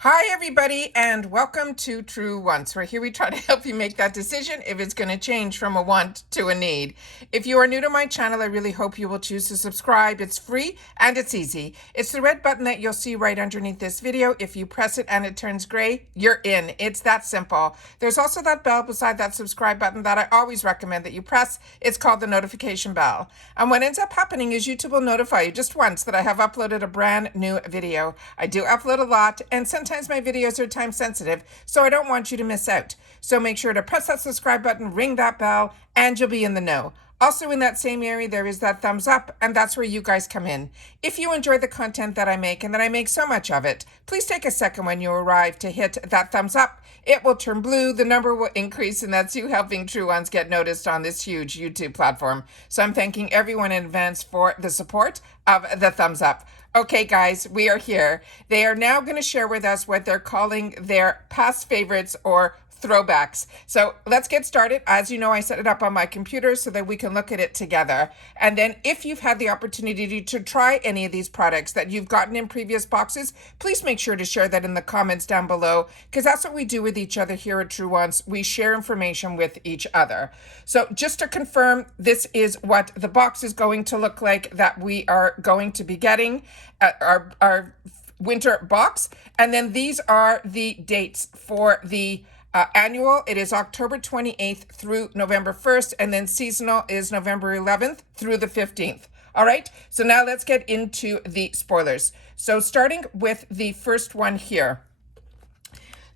Hi, everybody, and welcome to True Wants, where here we try to help you make that decision if it's going to change from a want to a need. If you are new to my channel, I really hope you will choose to subscribe. It's free and it's easy. It's the red button that you'll see right underneath this video. If you press it and it turns gray, you're in. It's that simple. There's also that bell beside that subscribe button that I always recommend that you press. It's called the notification bell. And what ends up happening is YouTube will notify you just once that I have uploaded a brand new video. I do upload a lot, and sometimes my videos are time sensitive, so I don't want you to miss out. So make sure to press that subscribe button, ring that bell, and you'll be in the know. Also in that same area, there is that thumbs up, and that's where you guys come in. If you enjoy the content that I make, and that I make so much of it, please take a second when you arrive to hit that thumbs up. It will turn blue, the number will increase, and that's you helping True Ones get noticed on this huge YouTube platform. So I'm thanking everyone in advance for the support of the thumbs up. Okay, guys, we are here. They are now going to share with us what they're calling their past favorites or throwbacks. So let's get started. As you know, I set it up on my computer so that we can look at it together. And then if you've had the opportunity to try any of these products that you've gotten in previous boxes, please make sure to share that in the comments down below, because that's what we do with each other here at True Ones. We share information with each other. So just to confirm, this is what the box is going to look like that we are going to be getting at our winter box. And then these are the dates for the annual. It is October 28th through November 1st, and then seasonal is November 11th through the 15th. All right, so now let's get into the spoilers. So starting with the first one here.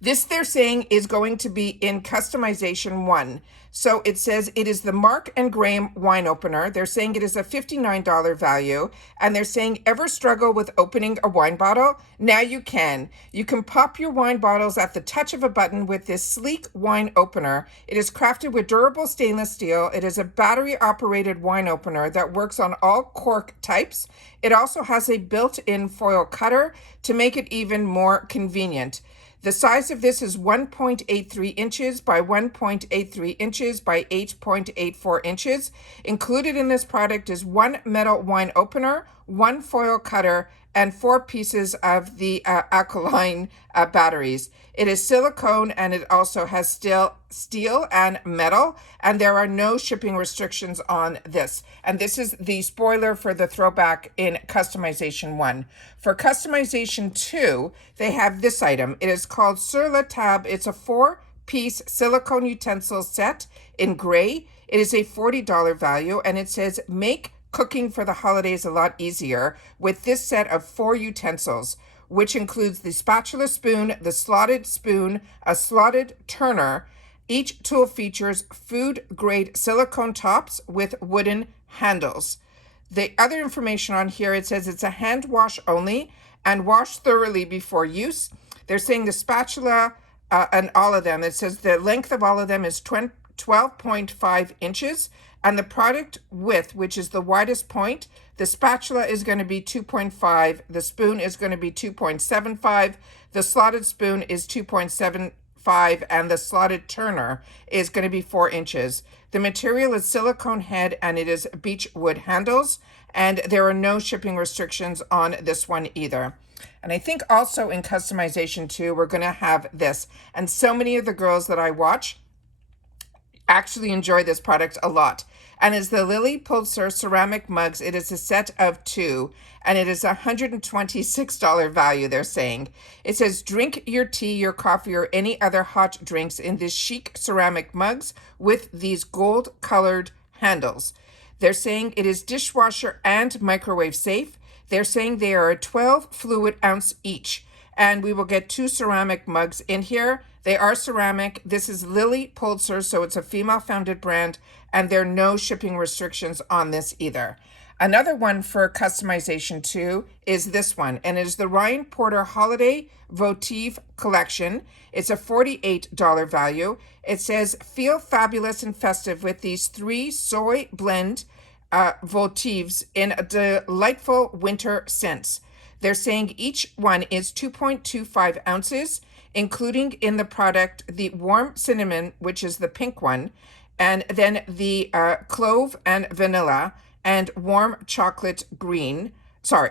This, they're saying, is going to be in customization 1. So it says it is the Mark and Graham wine opener. They're saying it is a $59 value. And they're saying, ever struggle with opening a wine bottle? Now you can. You can pop your wine bottles at the touch of a button with this sleek wine opener. It is crafted with durable stainless steel. It is a battery-operated wine opener that works on all cork types. It also has a built-in foil cutter to make it even more convenient. The size of this is 1.83 inches by 1.83 inches by 8.84 inches. Included in this product is one metal wine opener, one foil cutter, and 4 pieces of the alkaline batteries. It is silicone, and it also has steel and metal, and there are no shipping restrictions on this. And this is the spoiler for the throwback in customization 1. For customization 2, they have this item. It is called Sur la Table. It's a 4-piece silicone utensil set in gray. It is a $40 value, and it says make cooking for the holidays a lot easier with this set of 4 utensils, which includes the spatula spoon, the slotted spoon, a slotted turner. Each tool features food-grade silicone tops with wooden handles. The other information on here, it says it's a hand wash only and wash thoroughly before use. They're saying the spatula and all of them, it says the length of all of them is 12.5 inches. And the product width, which is the widest point, the spatula is going to be 2.5, the spoon is going to be 2.75, the slotted spoon is 2.75, and the slotted turner is going to be 4 inches. The material is silicone head, and it is beech wood handles, and there are no shipping restrictions on this one either. And I think also in customization 2, we're going to have this. And so many of the girls that I watch actually enjoy this product a lot. And it's the Lily Pulsar ceramic mugs. It is a set of 2, and it is a $126 value, they're saying. It says drink your tea, your coffee, or any other hot drinks in these chic ceramic mugs with these gold colored handles. They're saying it is dishwasher and microwave safe. They're saying they are a 12 fluid ounce each, and we will get 2 ceramic mugs in here. They are ceramic. This is Lily Pulsar, so it's a female-founded brand, and there are no shipping restrictions on this either. Another one for customization 2 is this one, and it is the Ryan Porter Holiday Votive Collection. It's a $48 value. It says, feel fabulous and festive with these 3 soy blend votives in a delightful winter scents. They're saying each one is 2.25 ounces, including in the product the warm cinnamon, which is the pink one, and then the clove and vanilla, and warm chocolate green. Sorry.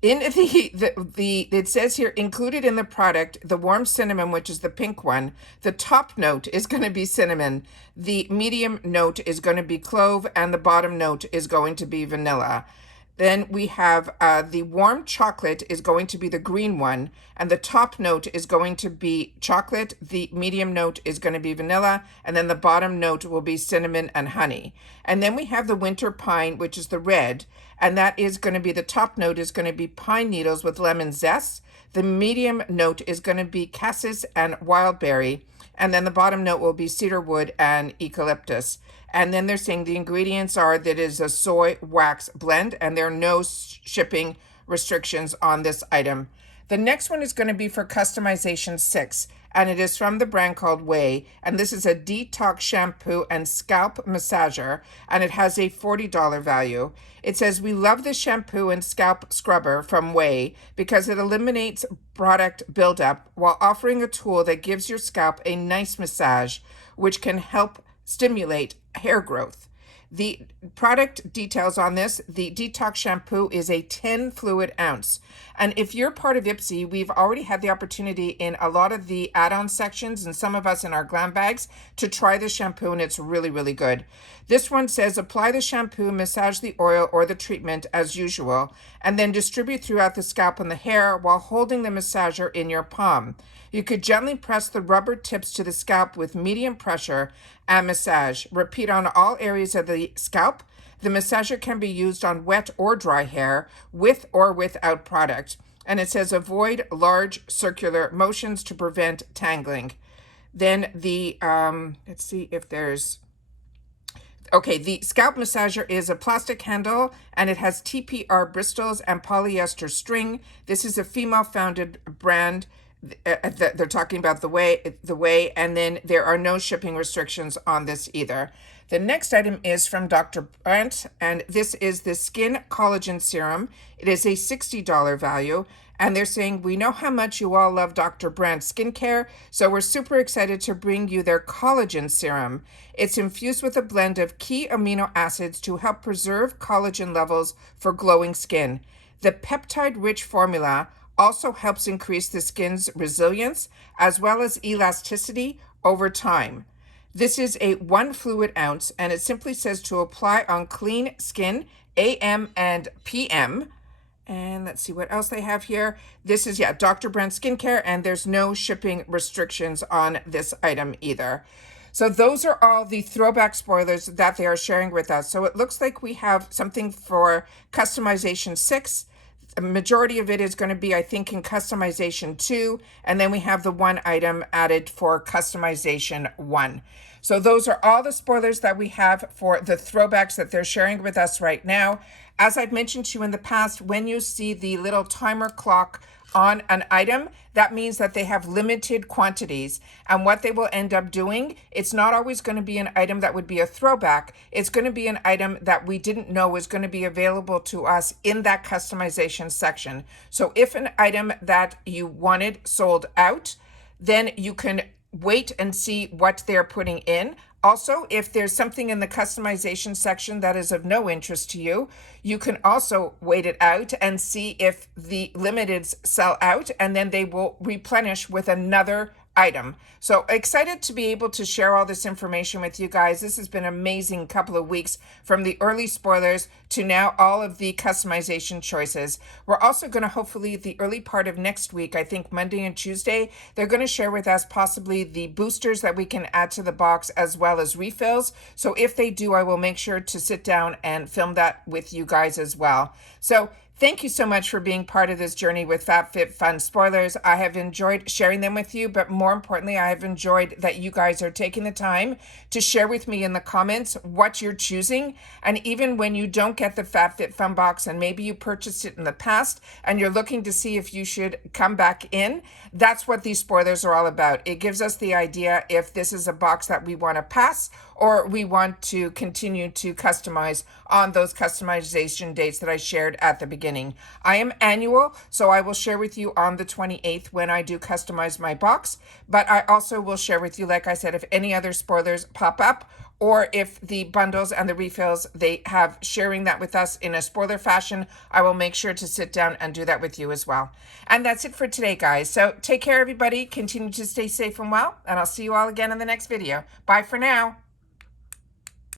In the it says here, included in the product, the warm cinnamon, which is the pink one. The top note is going to be cinnamon. The medium note is going to be clove, and the bottom note is going to be vanilla. Then we have the warm chocolate is going to be the green one, and the top note is going to be chocolate. The medium note is going to be vanilla, and then the bottom note will be cinnamon and honey. And then we have the winter pine, which is the red, and that is going to be the top note is going to be pine needles with lemon zest. The medium note is going to be cassis and wildberry, and then the bottom note will be cedarwood and eucalyptus. And then they're saying the ingredients are that it is a soy wax blend, and there are no shipping restrictions on this item. The next one is going to be for customization 6, and it is from the brand called Way, and this is a detox shampoo and scalp massager, and it has a $40 value. It says, we love the shampoo and scalp scrubber from Way because it eliminates product buildup while offering a tool that gives your scalp a nice massage, which can help stimulate hair growth. The product details on this, the detox shampoo is a 10 fluid ounce. And if you're part of Ipsy, we've already had the opportunity in a lot of the add-on sections and some of us in our glam bags to try the shampoo, and it's really, really good. This one says, apply the shampoo, massage the oil or the treatment as usual, and then distribute throughout the scalp and the hair while holding the massager in your palm. You could gently press the rubber tips to the scalp with medium pressure and massage. Repeat on all areas of the scalp. The massager can be used on wet or dry hair, with or without product. And it says avoid large circular motions to prevent tangling. Then the, let's see if there's, okay, the scalp massager is a plastic handle, and it has TPR bristles and polyester string. This is a female-founded brand. They're talking about the way, and then there are no shipping restrictions on this either. The next item is from Dr. Brandt, and this is the Skin Collagen Serum. It is a $60 value, and they're saying, we know how much you all love Dr. Brandt skincare, so we're super excited to bring you their collagen serum. It's infused with a blend of key amino acids to help preserve collagen levels for glowing skin. The peptide-rich formula also helps increase the skin's resilience as well as elasticity over time. This is a 1 fluid ounce, and it simply says to apply on clean skin AM and PM. And let's see what else they have here. This is, Dr. Brandt Skincare, and there's no shipping restrictions on this item either. So those are all the throwback spoilers that they are sharing with us. So it looks like we have something for customization 6. A majority of it is going to be, I think, in customization 2, and then we have the one item added for customization 1. So those are all the spoilers that we have for the throwbacks that they're sharing with us right now. As I've mentioned to you in the past, when you see the little timer clock on an item, that means that they have limited quantities. And what they will end up doing, it's not always going to be an item that would be a throwback. It's going to be an item that we didn't know was going to be available to us in that customization section. So if an item that you wanted sold out, then you can wait and see what they're putting in. Also, if there's something in the customization section that is of no interest to you, you can also wait it out and see if the limiteds sell out, and then they will replenish with another item. So excited to be able to share all this information with you guys. This has been an amazing couple of weeks, from the early spoilers to now all of the customization choices. We're also going to hopefully the early part of next week, I think Monday and Tuesday, they're going to share with us possibly the boosters that we can add to the box as well as refills. So if they do, I will make sure to sit down and film that with you guys as well. So thank you so much for being part of this journey with FabFitFun spoilers. I have enjoyed sharing them with you, but more importantly, I have enjoyed that you guys are taking the time to share with me in the comments what you're choosing. And even when you don't get the FabFitFun box and maybe you purchased it in the past and you're looking to see if you should come back in, that's what these spoilers are all about. It gives us the idea if this is a box that we want to pass or we want to continue to customize on those customization dates that I shared at the beginning. I am annual, so I will share with you on the 28th when I do customize my box, but I also will share with you, like I said, if any other spoilers pop up or if the bundles and the refills, they have sharing that with us in a spoiler fashion, I will make sure to sit down and do that with you as well. And that's it for today, guys. So take care, everybody. Continue to stay safe and well, and I'll see you all again in the next video. Bye for now.